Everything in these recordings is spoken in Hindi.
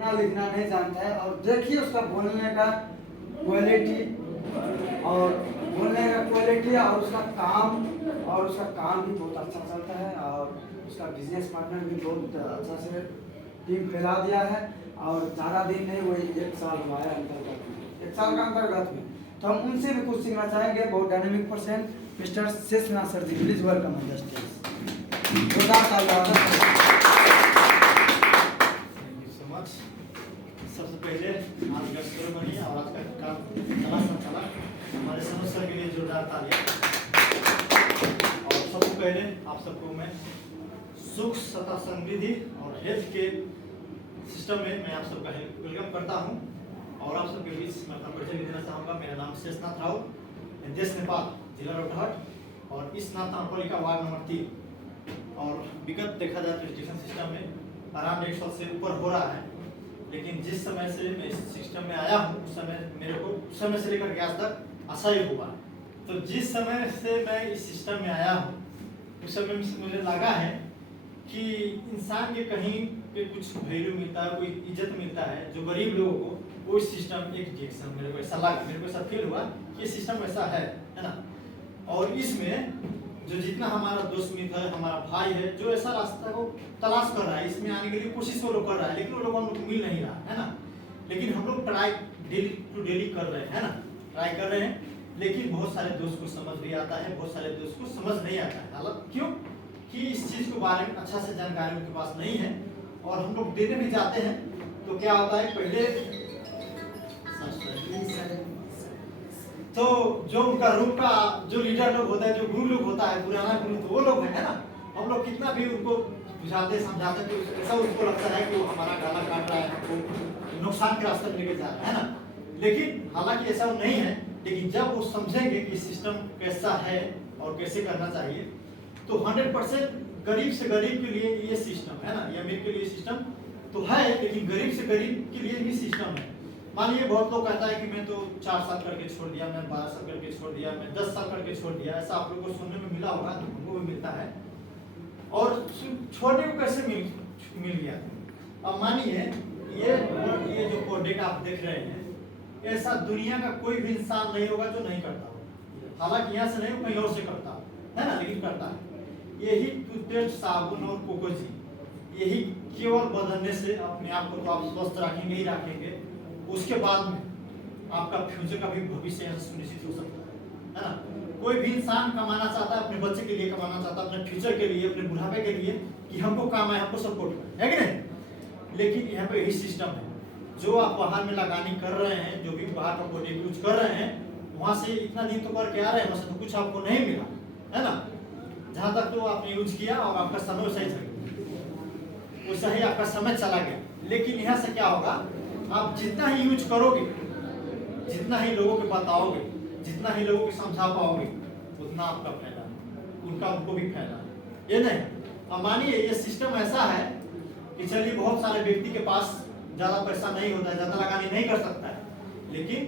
पढ़ना लिखना नहीं जानता है, और देखिए उसका बोलने का क्वालिटी और उसका काम भी बहुत अच्छा चलता है, और उसका बिजनेस पार्टनर भी बहुत अच्छा से टीम फैला दिया है। और ज़्यादा दिन नहीं, वही 1 साल हुआ है अंतर्गत में, 1 साल का अंतर्गत में। तो हम उनसे भी कुछ सीखना चाहेंगे। बहुत dynamic person mister Sheshnath sir ji, please welcome on the stage. सबसे पहले आज का सेरेमनी और आज का काम चला हमारे समस्या के लिए जोरदार तालियां। और सबसे पहले आप सबको मैं सुख सता समृद्धि और हेल्थ के सिस्टम में मैं आप सबका वेलकम करता हूं। और आप सबके बीच मैं अपना परिचय भी देना चाहूँगा। मेरा नाम शेषनाथ राव, देश नेपाल, जिला रौतहट, और इस नाथपालिका वार्ड नंबर 3। और विगत देखा जाए तो एजुकेशन सिस्टम में अराउंड 1 साल से ऊपर हो रहा है। लेकिन जिस समय से मैं इस सिस्टम में आया हूँ उस समय मेरे को उस समय से लेकर के आज तक असह्य हुआ। तो जिस समय से मैं इस सिस्टम में आया हूँ उस समय मुझे लगा है कि इंसान के कहीं पे कुछ वैल्यू मिलता है, कोई इज्जत मिलता है। जो गरीब लोगों को वो सिस्टम एक डायरेक्शन मेरे को ऐसा लगा, मेरे को ऐसा फील हुआ कि ये सिस्टम ऐसा है ना। और इसमें जो जितना हमारा दोस्त मित्र है, हमारा भाई है, जो ऐसा रास्ता को तलाश कर रहा है, इसमें आने के लिए कोशिश वो लोग कर रहा है, लेकिन वो लोग हम लोग को मिल नहीं रहा है ना। लेकिन हम लोग ट्राई डेली टू डेली कर रहे हैं, है ना, ट्राई कर रहे हैं। लेकिन बहुत सारे दोस्त को समझ भी आता है, बहुत सारे दोस्त को समझ नहीं आता है। हालांकि क्यों कि इस चीज़ के बारे में अच्छा से जानकारी उनके पास नहीं है। और हम लोग देने भी जाते हैं तो क्या होता है, पहले तो जो उनका रूम का जो लीडर लोग होता है, जो गुरु लोग होता है, पुराना गुरु, तो वो लोग है ना, हम लोग कितना भी उनको बुझाते समझाते तो ऐसा उनको लगता है कि वो हमारा गला काट रहा है, हमको नुकसान के रास्ते में लेके जा रहा है ना। लेकिन हालांकि ऐसा नहीं है। लेकिन जब वो समझेंगे कि सिस्टम कैसा है और कैसे करना चाहिए, तो 100% गरीब से गरीब के लिए ये सिस्टम है ना, ये अमीर के लिए सिस्टम तो है, लेकिन गरीब से गरीब के लिए भी सिस्टम है। मानिए बहुत लोग कहता है कि मैं तो 4 साल करके छोड़ दिया, मैं 12 साल करके छोड़ दिया, मैं 10 साल करके छोड़ दिया। ऐसा आप लोगों को सुनने में मिला होगा, हमको भी मिलता है। और छोड़ने को कैसे मिल गया? अब मानिए ये जो प्रोडक्ट आप देख रहे हैं, ऐसा दुनिया का कोई भी इंसान नहीं होगा जो नहीं करता हो। हालांकि यहाँ से नहीं, कहीं और से करता है ना, लेकिन करता है। यही टूथपेस्ट, साबुन और कोकोजी, यही केवल बदलने से अपने आप को तो आप स्वस्थ रखेंगे ही रखेंगे, उसके बाद में आपका फ्यूचर का भी भविष्य सुनिश्चित हो सकता है ना। कोई भी इंसान कमाना चाहता है, अपने बच्चे के लिए कमाना चाहता है, अपने फ्यूचर के लिए, अपने बुढ़ापे के लिए, कि हमको काम है, हमको सपोर्ट है कि नहीं। लेकिन यहाँ पे यही सिस्टम है। जो आप बाहर में लगानी कर रहे हैं, जो भी बाहर का प्रोडक्ट यूज कर रहे हैं, वहाँ से इतना दिन तो करके आ रहे हैं, वहाँ से तो कुछ आपको नहीं मिला है ना। जहाँ तक तो आपने यूज किया और आपका समय सही चला, वैसा ही आपका समय चला गया। लेकिन यहाँ से क्या होगा, आप जितना ही यूज करोगे, जितना ही लोगों को बताओगे, जितना ही लोगों को समझा पाओगे, उतना आपका फायदा, उनका उनको भी फायदा है। ये नहीं, अब मानिए ये सिस्टम ऐसा है कि चलिए बहुत सारे व्यक्ति के पास ज़्यादा पैसा नहीं होता है, ज़्यादा लगानी नहीं कर सकता है, लेकिन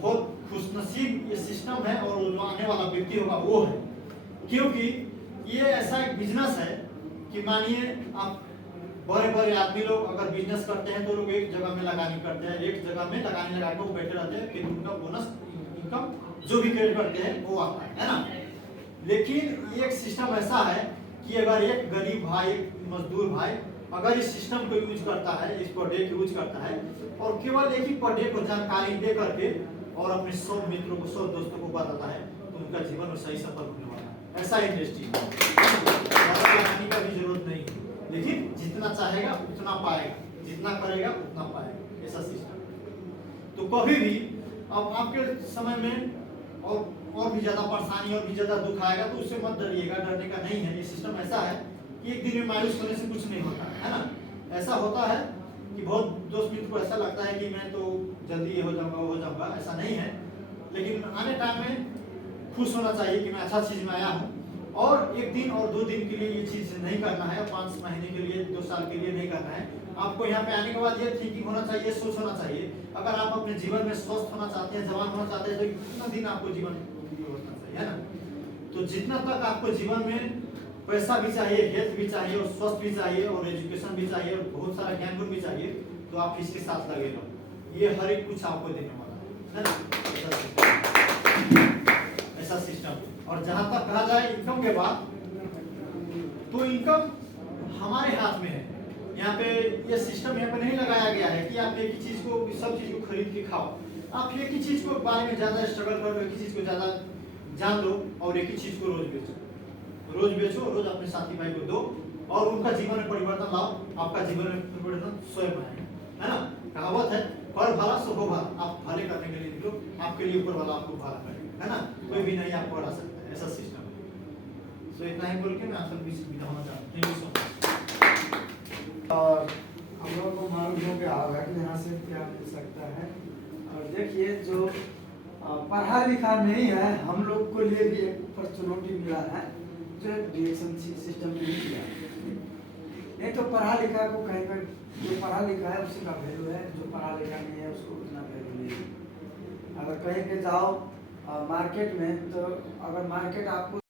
बहुत खुशनसीब ये सिस्टम है। और जो आने वाला व्यक्ति होगा वो है, क्योंकि ये ऐसा एक बिजनेस है कि मानिए आप बड़े बड़े आदमी लोग अगर बिजनेस करते हैं तो लोग एक जगह में लगानी करते हैं, एक जगह में लगाने लगा के वो बैठे रहते हैं, फिर उनका बोनस इनकम जो भी क्रिएट करते हैं वो आता है ना। लेकिन ये एक सिस्टम ऐसा है कि अगर एक गरीब भाई, एक मजदूर भाई अगर इस सिस्टम को यूज करता है, इस प्रोडक्ट यूज करता है, और केवल एक ही प्रोडक्ट को जानकारी दे करके और अपने 100 मित्रों को, 100 दोस्तों को बताता है, तो उनका जीवन सही सफल होने वाला है। ऐसा इंडस्ट्री है, का भी जरूरत नहीं, लेकिन जितना चाहेगा उतना पाएगा, जितना करेगा उतना पाएगा, ऐसा सिस्टम। तो कभी भी अब आपके समय में और भी ज्यादा परेशानी और भी ज्यादा दुख आएगा तो उससे मत डरिएगा, डरने का नहीं है। ये सिस्टम ऐसा है कि एक दिन में मायूस होने से कुछ नहीं होता है ना। ऐसा होता है कि बहुत दोस्त मित्र को ऐसा लगता है कि मैं तो जल्दी ये हो जाऊंगा, वो हो जाऊंगा, ऐसा नहीं है। लेकिन आने टाइम में खुश होना चाहिए कि मैं अच्छा चीज में आया हूँ। और एक दिन और 2 दिन के लिए ये चीज नहीं करना है, 5 महीने के लिए, 2 साल के लिए नहीं करना है। आपको यहाँ पे आने के बाद ये थिंकिंग होना चाहिए, सोच होना चाहिए। अगर आप अपने जीवन में स्वस्थ होना चाहते हैं, जवान होना चाहते हैं, तो कितना दिन आपको जीवन होना चाहिए, है ना। तो जितना तक आपको जीवन में पैसा भी चाहिए, हेल्थ भी चाहिए, और स्वस्थ भी चाहिए, और एजुकेशन भी चाहिए, और बहुत सारा ज्ञान गुण भी चाहिए, तो आप इसके साथ लगे रहो, ये हर एक कुछ आपको देने वाला है ना, ऐसा सिस्टम। और जहां तक कहा जाए इनकम के बाद, तो इनकम हमारे हाथ में है। यहाँ पे ये सिस्टम यहाँ पे नहीं लगाया गया है कि आप एक ही चीज को, सब चीज को खरीद के खाओ। आप एक ही चीज को बारे में ज्यादा स्ट्रगल करो, एक ही चीज को ज्यादा जान लो और एक ही चीज को रोज बेचो, रोज अपने साथी भाई को दो और उनका जीवन में परिवर्तन लाओ, आपका जीवन में परिवर्तन स्वयं आएगा, है ना। कहावत है, कर भला सो हो भला। आप भले करने के लिए निकलो, आपके लिए ऊपर वाला आपको भला करेगा, है ना, कोई भी नहीं आपको हरा सकता है, ऐसा सिस्टम है। सो इतना ही बोल के मैं आपसे विदा होना चाहता हूँ। Thank you so much. और हम लोगों को मालूम हो गया होगा कि यहाँ से क्या मिल सकता है। और देखिए, जो पढ़ा लिखा नहीं है, हम लोग को लिए भी एक अपॉर्चुनिटी मिला है जो डिरेक्शन सिस्टम में नहीं किया। नहीं तो पढ़ा लिखा को कहीं पर, जो पढ़ा लिखा है उसी का वैल्यू है, जो पढ़ा लिखा नहीं है उसको उतना वैल्यू नहीं है। अगर कहीं पे जाओ मार्केट में, तो अगर मार्केट आपको